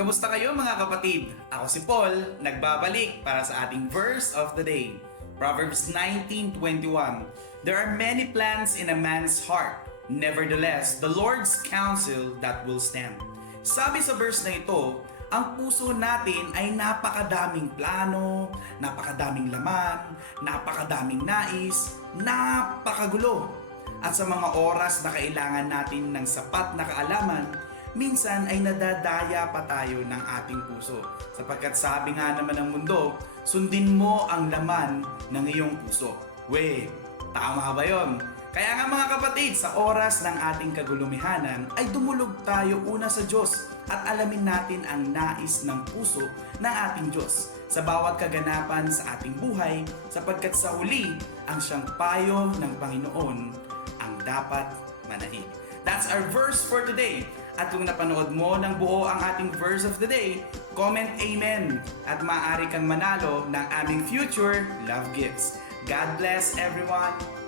Kamusta kayo mga kapatid? Ako si Paul, nagbabalik para sa ating verse of the day. Proverbs 19:21. There are many plans in a man's heart. Nevertheless, the Lord's counsel that will stand. Sabi sa verse na ito, ang puso natin ay napakadaming plano, napakadaming laman, napakadaming nais, napakagulo. At sa mga oras na kailangan natin ng sapat na kaalaman, minsan ay nadadaya pa tayo ng ating puso. Sapagkat sabi nga naman ng mundo, sundin mo ang laman ng iyong puso. Weh, tama ba yon? Kaya nga mga kapatid, sa oras ng ating kagulumihanan ay dumulog tayo una sa Diyos at alamin natin ang nais ng puso ng ating Diyos sa bawat kaganapan sa ating buhay, sapagkat sa huli ang siyang payo ng Panginoon ang dapat manahin. That's our verse for today. At kung napanood mo ng buo ang ating verse of the day, comment Amen at maaari kang manalo ng aming future love gifts. God bless everyone!